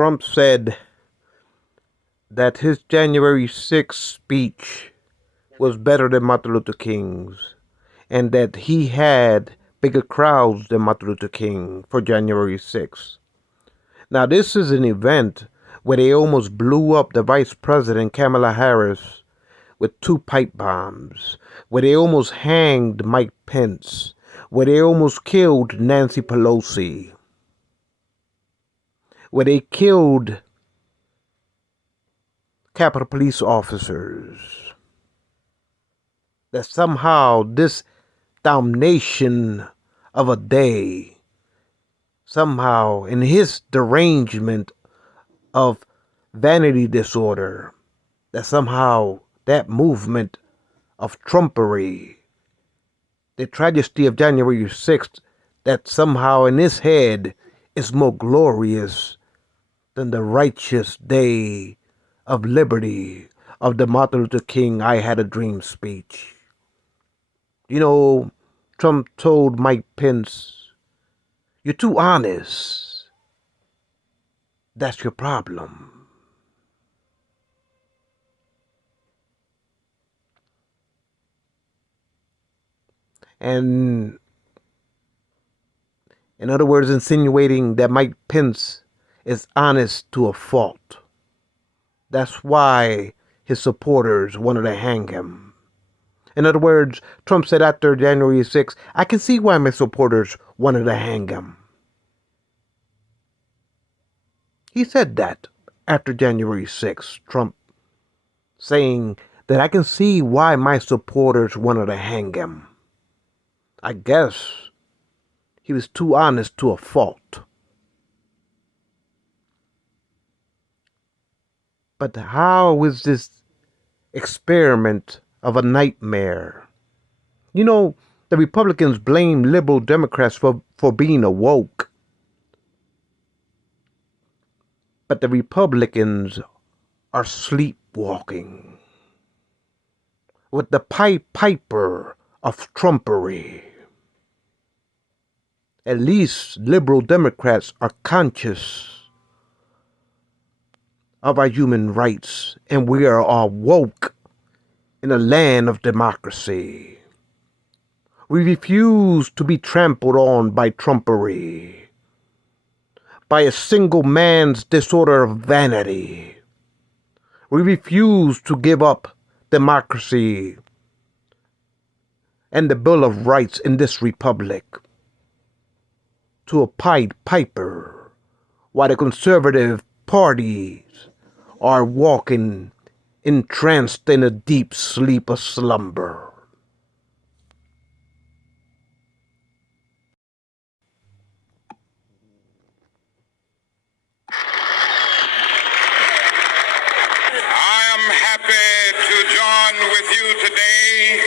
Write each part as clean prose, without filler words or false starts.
Trump said that his January 6th speech was better than Martin Luther King's, and that he had bigger crowds than Martin Luther King for January 6th. Now, this is an event where they almost blew up the Vice President Kamala Harris with 2 pipe bombs, where they almost hanged Mike Pence, where they almost killed Nancy Pelosi, where they killed Capitol Police officers. That somehow this damnation of a day, somehow in his derangement of vanity disorder, that somehow that movement of Trumpery, the tragedy of January 6th, that somehow in his head is more glorious than the righteous day of liberty of the Martin Luther King I Had a Dream speech. You know, Trump told Mike Pence, "You're too honest. That's your problem." And in other words, insinuating that Mike Pence is honest to a fault. That's why his supporters wanted to hang him. In other words, Trump said after January 6th, I can see why my supporters wanted to hang him. He said that after January 6th, Trump saying that I can see why my supporters wanted to hang him. I guess he was too honest to a fault. But how is this experiment of a nightmare? You know, the Republicans blame liberal Democrats for being awoke. But the Republicans are sleepwalking with the Pied Piper of Trumpery. At least liberal Democrats are conscious of our human rights, and we are awoke in a land of democracy. We refuse to be trampled on by Trumpery, by a single man's disorder of vanity. We refuse to give up democracy and the Bill of Rights in this republic to a Pied Piper, while the conservative parties are walking entranced in a deep sleep of slumber. I am happy to join with you today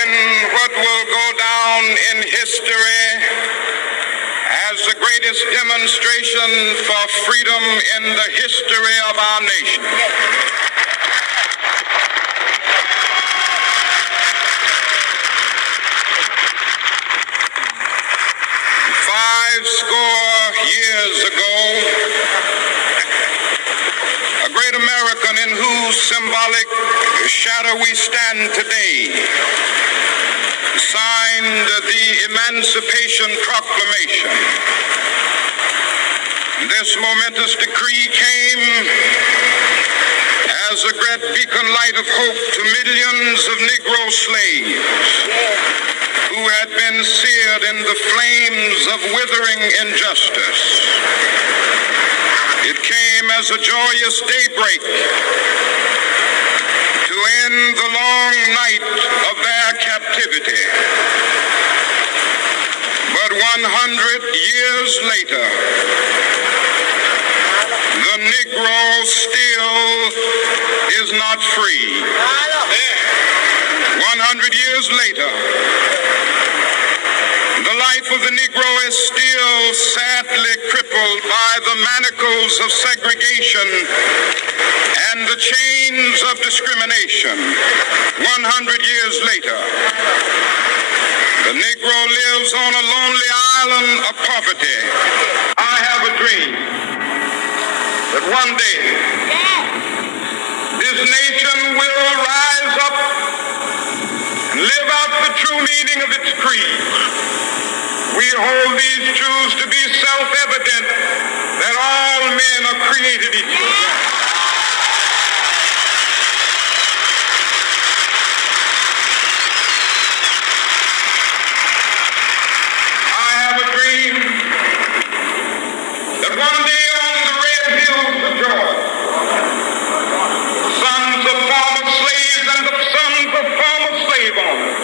in what will go down in history as the greatest demonstration for freedom in the history of our nation. 50 years ago, a great American in whose symbolic shadow we stand today signed the Emancipation Proclamation. This momentous decree came as a great beacon light of hope to millions of Negro slaves who had been seared in the flames of withering injustice. It came as a joyous daybreak to end the long night of their captivity. But 100 years later, the Negro still is not free. 100 years later, the life of the Negro is still sadly crippled by the manacles of segregation and the chains of discrimination. 100 years later, the Negro lives on a lonely island of poverty. I have a dream one day, this nation will rise up and live out the true meaning of its creed. We hold these truths to be self-evident, that all men are created equal. I have a dream that one day on the red hills of Georgia, the sons of former slaves and the sons of former slave owners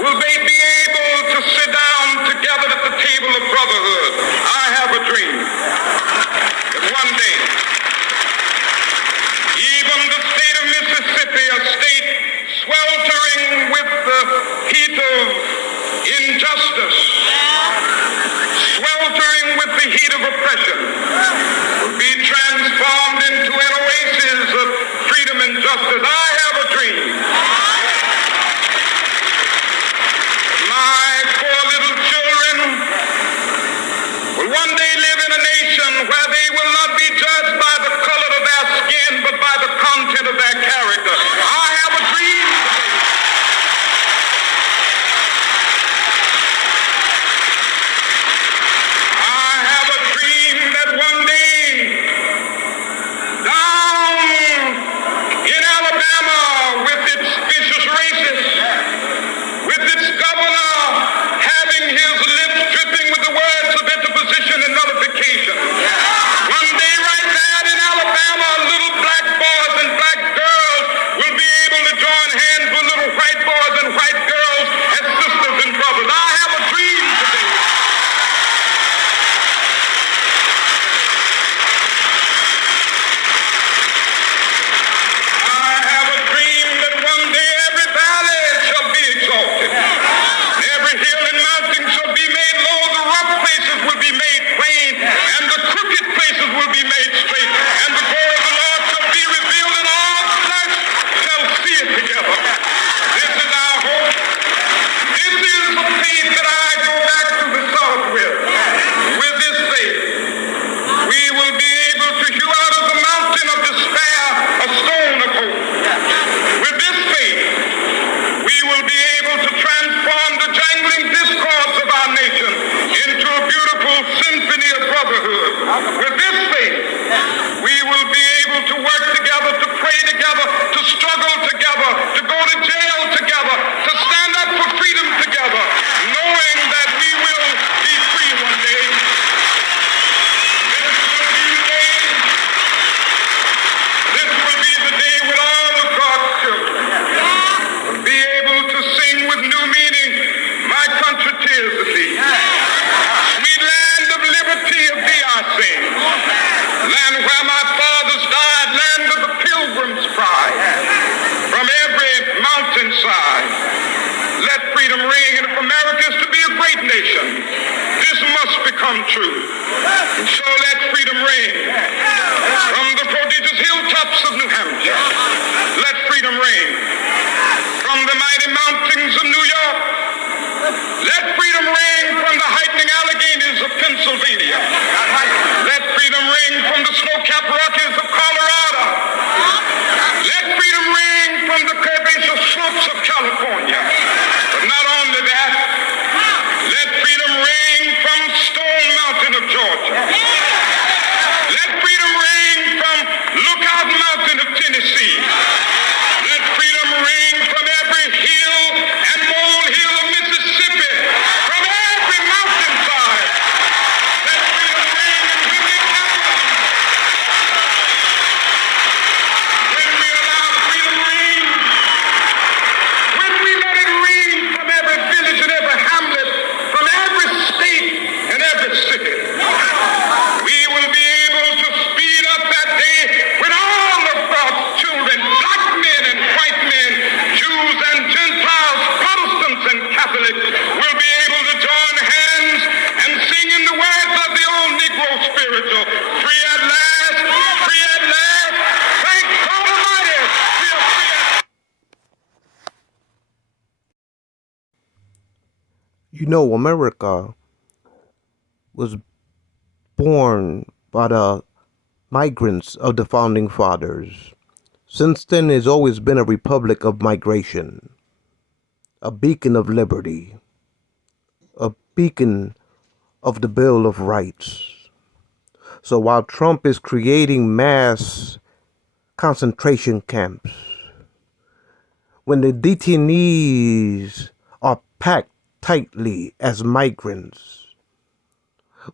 will they be able to sit down together at the table of brotherhood. I have a dream that one day, even the state of Mississippi, a state sweltering with the heat of injustice, sweltering with the heat of oppression, will be transformed into an oasis of freedom and justice. I have a dream. My poor little children will one day live in a nation where they will not be judged by the color of their skin, but by the content of their character. I have a dream today. I have a dream that one day, down in Alabama, with its vicious racists, with its governor having his lips dripping with the words of interposition and nullification, one day right there in Alabama, little black boys and black girls will be able to join hands with little white boys and white girls as sisters and brothers. I have a dream today. I have a dream that one day every valley shall be exalted, and every hill and mountain shall be made low, the rough places will be made plain, and the crooked places will be made straight, and the glory of the Lord shall be revealed, and all flesh shall see it together. This is our hope. This is the faith that I go back to the South with. With this faith, we will be able to hew out of the mountain of despair a stone of hope. With this faith, we will be able to transform the jangling discords of our nation into a beautiful symphony of brotherhood. With this faith, we will be able to work together, to pray together, to struggle together, to go to jail together, to stand up for freedom together, knowing that we will be free one day. This will be the day when all of God's children will be able to sing with new meaning, my country, 'tis of thee. Sweet land of liberty, of thee I sing. Land where my fathers died, land of the pilgrim's pride. From every mountainside, let freedom ring. And if America is to be a great nation, this must become true. And so let freedom ring. From the prodigious hilltops of New Hampshire, let freedom ring. From the mighty mountains of New York, let freedom ring. From the heightening Alleghanies of Pennsylvania, let freedom ring. From the snow-capped Rockies of Colorado, let freedom ring. From the curvaceous slopes of California. But not only that, let freedom ring from Stone Mountain of Georgia. Let freedom ring from Lookout Mountain of Tennessee. Let freedom ring from every hill and molehill of Mississippi, from every mountainside. Let freedom ring, and when we allow freedom ring, when we let it ring from every village and every hamlet, from every state and every city, we will be able to speed up that day when all of God's children, black men and white men, Jews and Gentiles, Protestants and Catholics, will be able to join hands and sing in the words of the old Negro spiritual, free at last, free at last, thank God Almighty, we are free at. You know, America was born by the migrants of the founding fathers. Since then, it's always been a republic of migration, a beacon of liberty, a beacon of the Bill of Rights. So while Trump is creating mass concentration camps, when the detainees are packed tightly as migrants,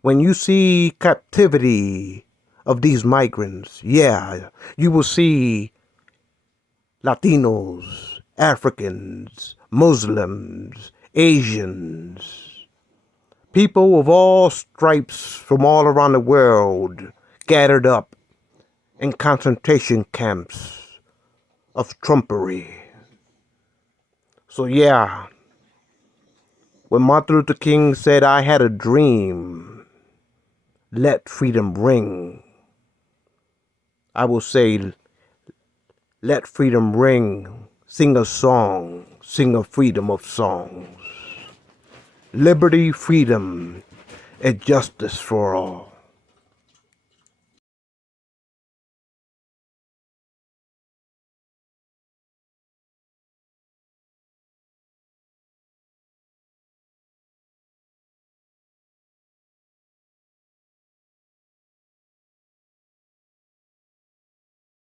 when you see captivity of these migrants, yeah, you will see Latinos, Africans, Muslims, Asians, people of all stripes from all around the world gathered up in concentration camps of Trumpery. So yeah, when Martin Luther King said, "I had a dream, let freedom ring," I will say, let freedom ring, sing a song, sing a freedom of songs. Liberty, freedom, and justice for all.